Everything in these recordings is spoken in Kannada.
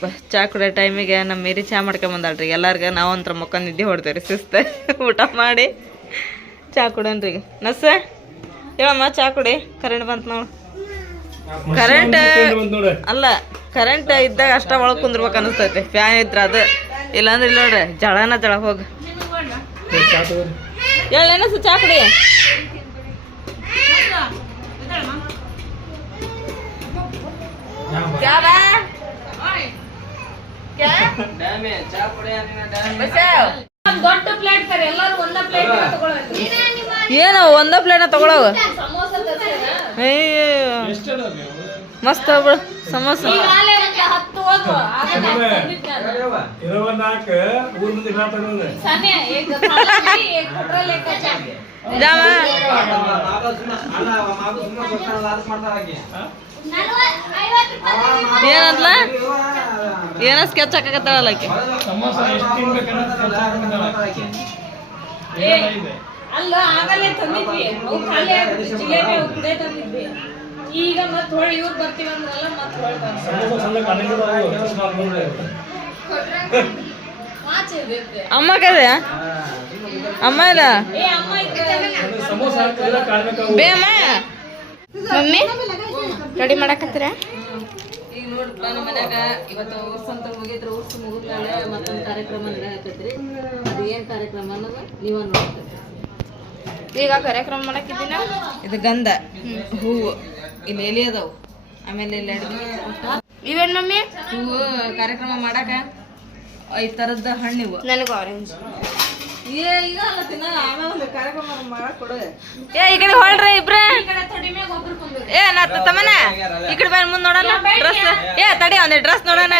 ಚಹಾ ಚಾ ಟೈಮಿಗೆ ನಮ್ಮ ಮೇರಿ ಚಾ ಮಾಡ್ಕೊಂಬಂದಾಳ್ರಿ. ನಾವು ಒಂಥರ ಮುಖ ನಿದ್ದೆ ಹೊಡ್ತೇವ್ರಿ ಸುಸ್ತ. ಊಟ ಮಾಡಿ ಚಾ ಕುಡನ್ರಿ ನಸ ಹೇಳಮ್ಮ ಚಾ ಕುಡಿ. ಕರೆಂಟ್ ಬಂತ ನೋಡು. ಕರೆಂಟ್ ಅಲ್ಲ ಕರೆಂಟ್ ಇದ್ದಾಗ ಅಷ್ಟ ಒಳಗೆ ಕುಂದ್ರಬೇಕು ಅನಿಸ್ತೈತಿ. ಫ್ಯಾನ್ ಇದ್ರ ಅದು. ಇಲ್ಲಾಂದ್ರೆ ಇಲ್ಲ ನೋಡ್ರಿ, ಜಳನ ಜಳ ಹೋಗಿ. ಹೇಳೇನಸು ಚಾ ಕುಡಿ. ಪ್ಲೇಟ್ ಒಂದ ಪ್ಲೇಟ್ ಏನು ಒಂದ ಪ್ಲೇನ ತಗೊಳವ ಮಸ್ತ್ ಸಮೋಸ. ಜಾಮ ಏನಂದ್ಲ? ಏನ ಸ್ಕೆಚ್ ಹಾಕಕತ್ತಾಳಲ್ಲ ಆಕಿ. ಅಲ್ಲ ಆಗಲೇ ತಂದಿದ್ವಿ. ಅವು ಖಾಲಿ ಆಗ್ಬಿಟ್ಟು ಜಿಲೇಬಿ ಅವು ಕುದೇ ತಂದಿದ್ವಿ. ಈಗ ಮತ್ತೆ ಹೊಳ್ ಇವ್ರು ಬರ್ತೀವಿ ಅಂದ್ರಲ್ಲ. ಅಮ್ಮ ಕದೆ? ಅಮ್ಮ ಇಲ್ಲ ಬೇಮ್ಮ ಅಮ್ಮ. ಮಮ್ಮಿ ರೆಡಿ ಮಾಡಕತ್ತೀರ? ಈಗ ನೋಡ್ರಪ್ಪ ನಮ್ಮ ಮನ್ಯಾಗ ಇವತ್ತು ಉರ್ಸ್ ಅಂತ ಮುಗಿದ್ರು ಉರ್ಸ್ ಮುಗಿದ್ಮೇಲೆ ಮತ್ತೊಂದು ಕಾರ್ಯಕ್ರಮ ನಡೆಯಕತ್ರಿ ಅದು ಏನು ಕಾರ್ಯಕ್ರಮ ಅನ್ನೋದು ನೀವ ನೋಡ್ತೀರಿ ಈಗ ಕಾರ್ಯಕ್ರಮ ಮಾಡಕ್ಕಿದ್ದೀನ ಇದು ಗಂಧ ಹೂವು. ಇಲ್ಲಿ ಎಲೆ ಅದಾವು. ಆಮೇಲೆ ಇಲ್ಲಿ ಅಡ್ಗೆ. ಇವೇನ್ ಮಮ್ಮಿ? ಹೂವು ಕಾರ್ಯಕ್ರಮ ಮಾಡಾಕ ಐದ್ ಹಣ್ಣು ಇವು. ನನಗೆ ಆರೆಂಜ್ ಏ ಈ ಕಡೆ ಹೊಳ್ರಿ ಇಬ್ರೇ. ಏ ನಾ ತಮ್ಮನ ಈ ಕಡೆ ಬಂದ್ ಮುಂದೆ ನೋಡೋಣ. ಡ್ರೆಸ್. ಏ ತಡಿ ಒಂದ್ ಡ್ರೆಸ್ ನೋಡೋಣ.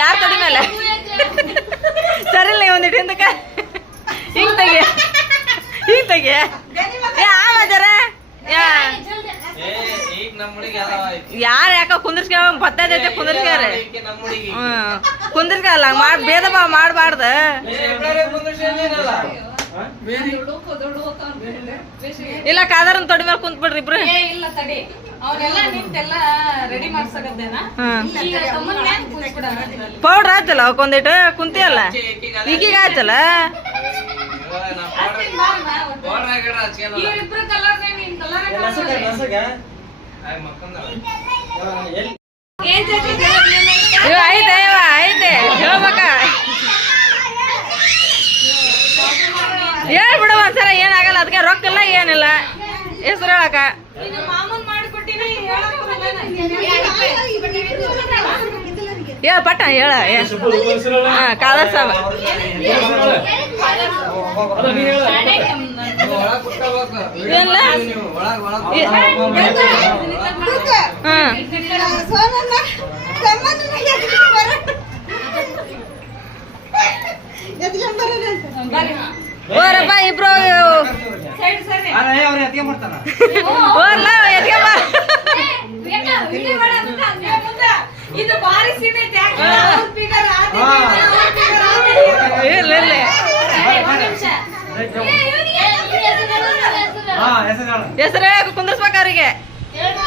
ಯಾರು ತೊಡಿ ಮೇಲೆ? ಸರಿ ಇಲ್ಲ ಒಂದಿಟ್ಟು ಹಿಂದಕ್ಕ. ಹಿಂಗ್ ತೆಗಿ. ಹಿಂಗ್ ತೆಗಿ. ಏ ಆ ಯಾರ ಯಾಕ ಕುಂದ್ರಸ್ಕ ಬತ್ತೈತೆ ಕುಂದ್ರಸ್ಕ್ಯಾರ ಹ್ಮ್. ಕುಂದ್ರಸ್ಕಲ್ಲ ಮಾಡ್ ಭೇದ ಭಾವ ಮಾಡಬಾರ್ದ. ಇಲ್ಲ ಕಾದಾರ ತೊಡಿ ಮೇಲೆ ಕುಂತ್ ಬಿಡ್ರಿ ಇಬ್ರು. ಏ ಇಲ್ಲ ತಡಿ. ಅವರೆಲ್ಲ ನಿಂತೆಲ್ಲ ರೆಡಿ ಮಾಡ್ಸಕತ್ತೇನ. ಪೌಡ್ರ್ ಆಯ್ತಲ್ಲ ಅವಕ್ಕೊಂದಿಟ್ಟು ಕುಂತಿಯಲ್ಲ? ಈಗೀಗ ಆಯ್ತಲ್ಲ. ಇವ್ರಿಬ್ರು ಕಲರ್ ಐತೆ ಇವ ಐತೆ. ಹೇಳ್ಬೇಕ. ಹೇಳ್ಬಿಡು ಒಂದ್ಸಲ ಏನಾಗಲ್ಲ. ಅದಕ್ಕೆ ರೊಕ್ಕ ಇಲ್ಲ ಏನಿಲ್ಲ. ಹೆಸರು ಹೇಳಕ ಹೇಳ ಪಟ್ಟ ಹೇಳ ತೋರ್ಸಿರಲ್ಲ? ಸಾಬ ಇಲ್ಲ ಓರಪ್ಪ ಇಬ್ರು ಓರ್ಲ ಇಲ್ಲಿ. ಇದು ಭಾರಿ ಸೀನ್ ಐತೆ ಇಲ್ಲ ಅವ್ರ ಹೆಸ್ರು ಹೇಳು. ಹೆಸರು ಹೇಳಕ್ ಕುಂದ್ರಸ್ಬೇಕ ಅವ್ರಿಗೆ ಹೇಳ್ದಾ?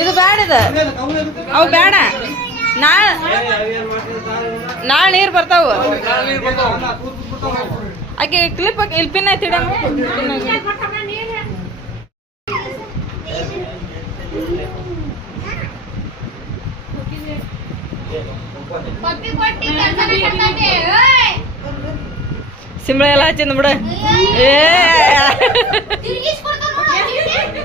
ಇದು ಬೇಡ ಇದು. ಅವು ಬೇಡ ನಾಳೆ ನಾಳೆ ನೀರು ಬರ್ತಾವು. ಆಕೆ ಕ್ಲಿಪ್ ಇಲ್ಲಿ ಪಿನ್ ಐತಿ ಸಿಂಬಳ ಎಲ್ಲ ಹಚ್ಚಿಂದ ಬಿಡ. ಏ.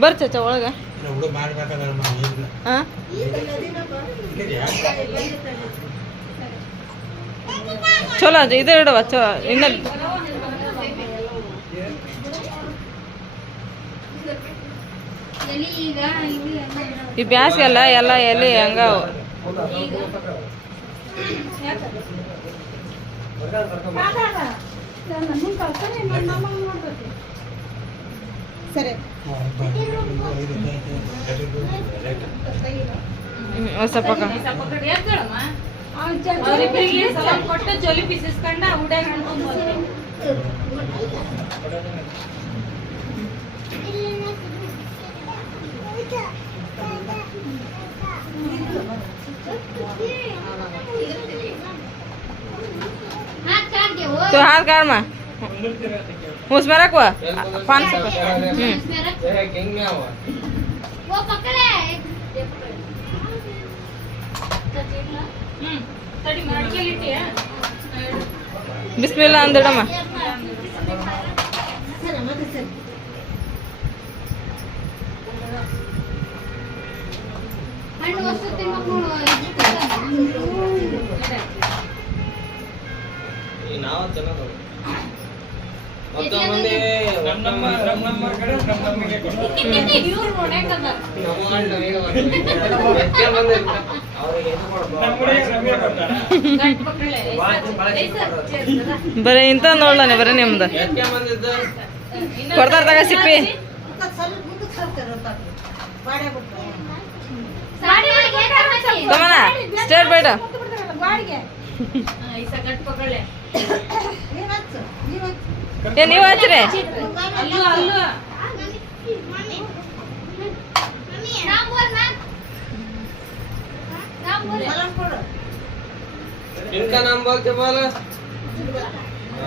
ಬರ್ ಚಚ ಒಳಗ. ಚಲೋ ಅದು ಇದು ಇಡವ ಚಲೋ. ಇನ್ನ ಈ ಬ್ಯಾಸ್ಗೆಲ್ಲ ಎಲ್ಲ ಎಲ್ಲಿ ಹಂಗ ಒಂದ್ ಸ್ವಲ್ಪ ಕೊಟ್ಟು ಜೋಲಿ ಪೀಸಿಸ್ಕೊಂಡ ಉಡ್ಯಾಗ ಹಣ್ಕೊಂಡ್ तो हाथ कार में। उसमें रखवा पाँच सौ वो पकड़े बिस्मिल्लाह अंदर डमा। ಹಣ್ಣು ವಸ್ತು ತಿನ್ನಕ್ ನೋಡು ನಮ್ಮ ನಮ್ಮ ನಮ್ಮ ನಮ್ಮ ಕಡೆ ನಮ್ಮ ನಮಗೆ ಕೊಡು. ಇವ್ರು ನೋಡ್ಯಾಕದ ನಮ್ಮ ಕಡೆ ನಮಗೆ ಕೊಡ್ತಾರ ಗಂಟ್ ಮಕ್ಕಳೇ ಬರೀ ಇಂಥ ನೋಡ್ಲಾನೆ ಬರೀ ನಿಮ್ದು. ಕೊಡ್ತಾರ ತಗ ಸಿಪ್ಪಿ. ಸಾಡಿ ಒಳಗೆ ಏನ್ ಹಾಕಿ? ಸ್ಟೇಟ್ ಬೇಡ. ಏ ನೀವು ಹಚ್ಚ್ರಿ.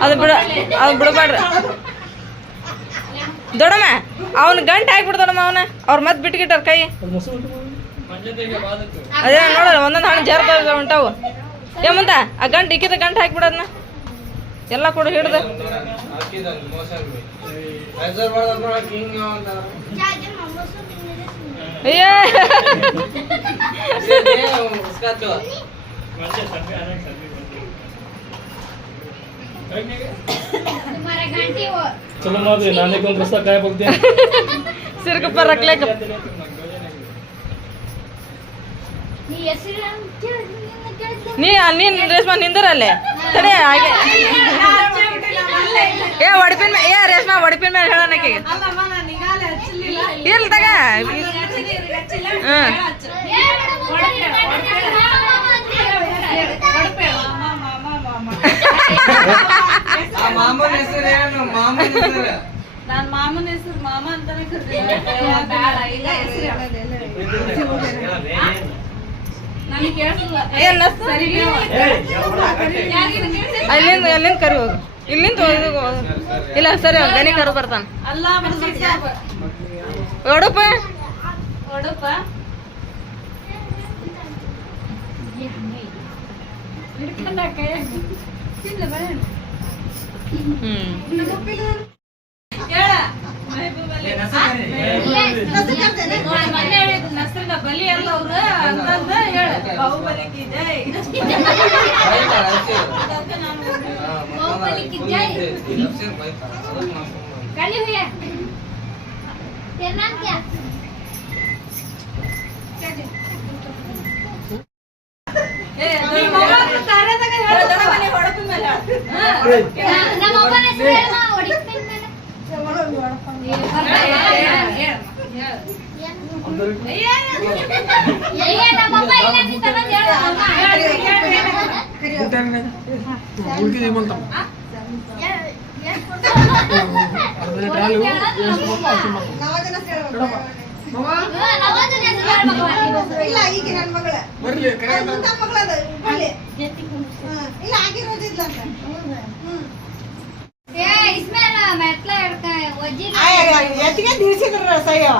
ಅದು ಬಿಡ ಅದು ಬಿಡಬೇಡ್ರಿ ದೊಡಮ್ಮ ಅವ್ನ ಗಂಟೆ ಹಾಕ್ಬಿಡು ದೊಡಮ್ಮ ಅವನ. ಅವ್ರ ಮತ್ತೆ ಬಿಟ್ಗಿಟ್ಟಾರ ಕೈ. ಅದೇ ನೋಡಲ್ಲ ಒಂದೊಂದು ಹಣ್ಣು ಜಾರ್ತಾವ ಉಂಟಾವು ಏ ಮುಂದ ಆ ಗಂಟು ಇಕ್ಕಿದ ಗಂಟು ಹಾಕ್ಬಿಡೋದನ್ನ ಎಲ್ಲ ಕೂಡ ಹಿಡ್ದು ಅಯ್ಯ ಮಂಜೆ ಸಂಬೆ ಅನೇಕ ಸಂಬೆ ಕೈಗೆ तुम्हारा घंटी वो चलो माधवी नाने को रस्ता काय बघते ಸಿರ್ಕಪ್ಪ ರಕ್ಲೇಕ ನೀ ಹೆಸರು ಕೇಳಿದ್ನಿ ನೀ ನೀನ್ ರೇಷ್ಮಾ ನಿಂದರಲ್ಲೇ? ತಡೆ ಹಾಗೆ. ಏ ಒಡಪಿನ ಏ ರೇಷ್ಮಾ ಒಡಪಿನ ಮೇಲೆ ಹೇಳೋಣಕ್ಕೆ ಇಲ್ಲ ತಗ. ಹ್ಮ್ ನಾನ್ ಮಾಮನ ಹೆಸರು ಮಾಮ ಅಂತಾನೆ ಕರ್ತೀನಿ. ಏನ್ ನಸ್ ಸರಿ ಯಾರಿಗಿನ ಕೇಳಿಸಿ ಅಲ್ಲಿಂದ ಅಲ್ಲಿಂದ ಕರಿ ಹೋಗು. ಇಲ್ಲಿಂದ ಹೋಗು ಇಲ್ಲ ಸರಿ ಗಣಿ ಗನಿ ಕರು ಬರ್ತಾನ ಒಡಪ ಹ್ಮ್. ಹೆಸರಿನ ಬಲಿ ಎಲ್ಲವರು ಅಂತಂದ ಹೇಳು ಬಾಹುಬಲಿಗೆ ಜೈ ಬಾಹುಬಲಿಗೆ ಜೈ ಕಲಿ ಹುಯ ತೆನಾಂ ಕ್ಯಾ ನಮ್ಮ ಅಪ್ಪನ ಹೆಸರು ಹೇಳಮ್ಮ ಹೊಡಿತೀನಿ ಮೇಲೆ ಹೇಳಮ್ಮ ಹೇಳಮ್ಮ ಹೇಳಮ್ಮ ಇಲ್ಲ ಈಗ ನನ್ನ ಇಲ್ಲ ಅಂತ ಒಜ್ಜಿ ಎತ್ತಿಗೆ ದಿವ್ಸಿದ್ರ ಸಯ್ಯವ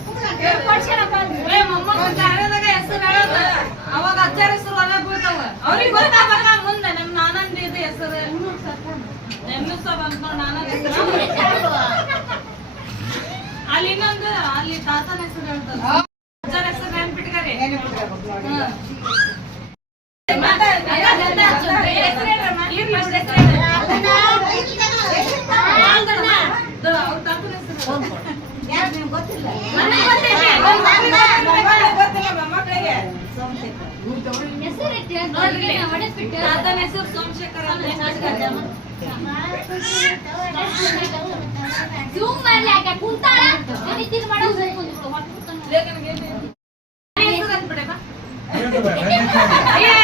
ಅವಾಗ ಅಜ್ಜರ ಹೆಸರು ಅಲ್ಲ ಬೀಳ್ತಾವ ಮುಂದೆ ನಮ್ಮ ನಾನಂದ ಇದು ಹೆಸರು ಹೆಣ್ಣು ಸಬ್ ಅಂತ ನಾನಂದ ಅಲ್ಲಿ ಇನ್ನೊಂದು ಅಲ್ಲಿ ತಾತನ ಹೆಸರು ಹೇಳ್ತಾರೆ ಅಜ್ಜರ ಹೆಸರು ನೆನ್ಪಿಟ್ಕರಿ ಹೆಸರು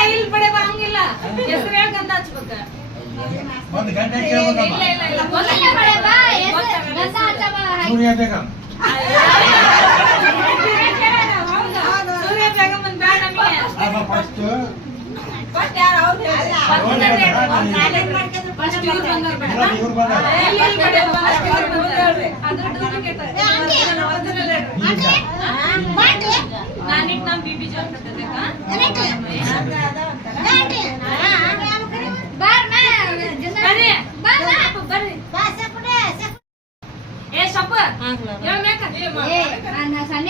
ಇಲ್ಲಿ ಬಿಡಪ್ಪ ಹಂಗಿಲ್ಲ ಹೆಸರು ಹೇಳ್ಕಂತ ಹಚ್ಬೇಕ ಒಂದು ಗಂಟೆ ಕೇಳ್ಬೇಕಮ್ಮ ಇಲ್ಲ ಇಲ್ಲ ಇಲ್ಲ. ಗೊತ್ತಿಲ್ಲ ಬಿಡಪ್ಪ ಹೆಸರು ಗಂಧ ಹಚ್ಚಮ್ಮ ಸಣ್ಣ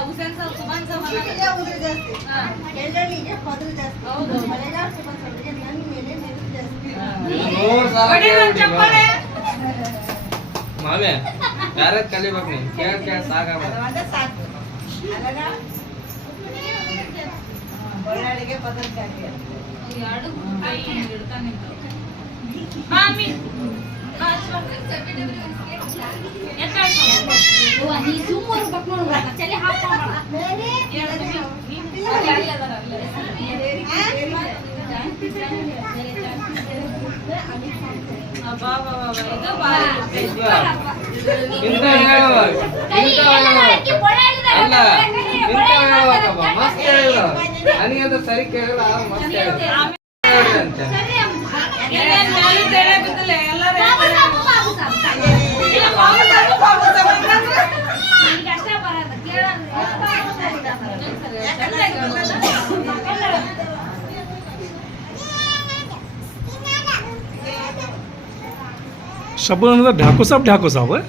ಮನೆಗೆ ಉದುರು ಜಾಸ್ತಿ ಎಲ್ಲರಿಗೆ ಪದರು ಜಾಸ್ತಿ ಮಲೆನಾಡು ಸುಭದ್ರಿಗೆ ನನ್ನ ಮೇಲೆ ನೆರು ಜಾಸ್ತಿ ಮಾವೆ ಯಾರ ಕಲಿಬೇಕು ನೀನು ಕೇಳ ಕೇಳ ಸಾಕಾಗ ಸಾಕು ಅಲ್ಲ ಒಳ್ಳಾಡಿಗೆ ಪದರ್ ಜಾಸ್ತಿ ಎರಡು ಹಿಡ್ತಾನೆ ಮಾಮಿ ನನಗಂತ ಸರಿ ಕೇಳಲ್ಲ ಅಂತ सब ढाको साहब ढाको साहब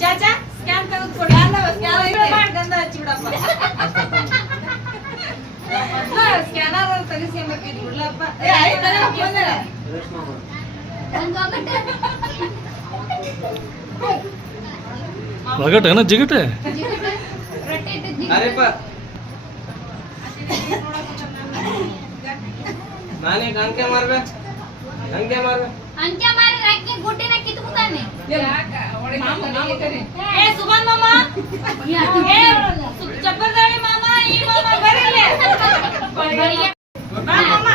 ಚಾಚಾ ಸ್ಕ್ಯಾನ್ ತೆಗೆದುಕೊಡಿ ಗಂಧ ಹಚ್ಚಿಬಿಡಪ್ಪ ಸ್ಕ್ಯಾನರ್ ತೆಗೆಸಿ प्रगट है ना जिगट है अरे पर नाने अंके मारबे अंके मारबे अंके मारे रख के गोटे ना कित मुताने ए सुभान मामा ए चप्पलदारी मामा ई मामा बरेले बढ़िया मामा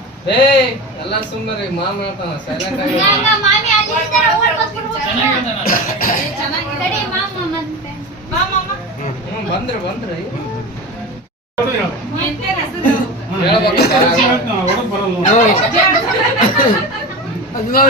ಏಯ್ ಎಲ್ಲ ಸುಮ್ಮನೆ ಮಾಮ ಹೇಳ್ತಾನ ಸೈಲೆಂಟ್ ಆಗಿ ಹ್ಮ್ ಬಂದ್ರಿ ಬಂದ್ರಿ. ಅದು ನಾವು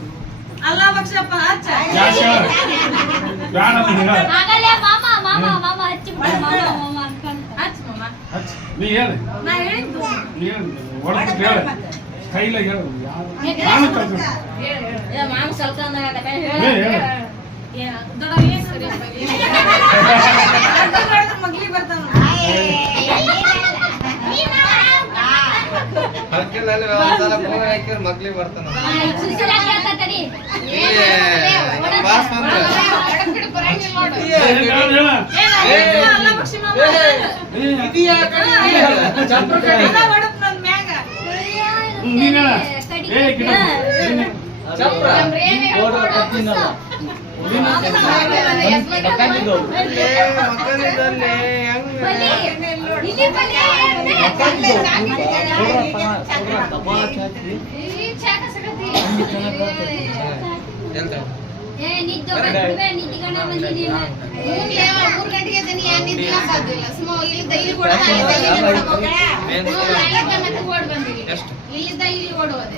ಅಲ್ಲ ಬಕ್ಷಪ್ಪ ಆಗಲೇ ಮಾಮಾ ಮಾಮಾ ಮಾಮಾ ಹಚ್ಚಿ ಮಾಮ ಮಾಮ ಅನ್ಕೊಂಡು. ಹಚ್ಚ ಮಾಮ. ನೀ ನಾ ನೀ ಮಾಮ ಸ್ವಲ್ಪ ಅಂದಾಗ ಅದ ಹೇಳು. ಬರ್ತಾವ ಹಕ್ಕಿನಲ್ಲಿ ಒಂದ್ಸಲ ಭೂಮಿ ಹಾಕಿದ್ರೆ ಮಕ್ಳಿಗೆ ಬರ್ತಾನ ಚಪ್ರ ಇಲ್ಲಿಂದ ಇಲ್ಲಿ ಓಡುವುದೇ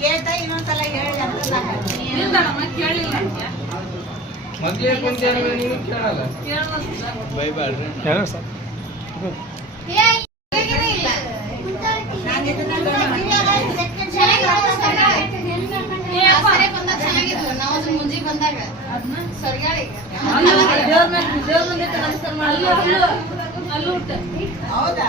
ಕೇಳ್ತಾ ಇನ್ನೊಂದ್ಸಲ ಹೇಳಿ ಅಂತ ಕೇಳಿಲ್ಲ. ಸರ್. ಹೌದಾ?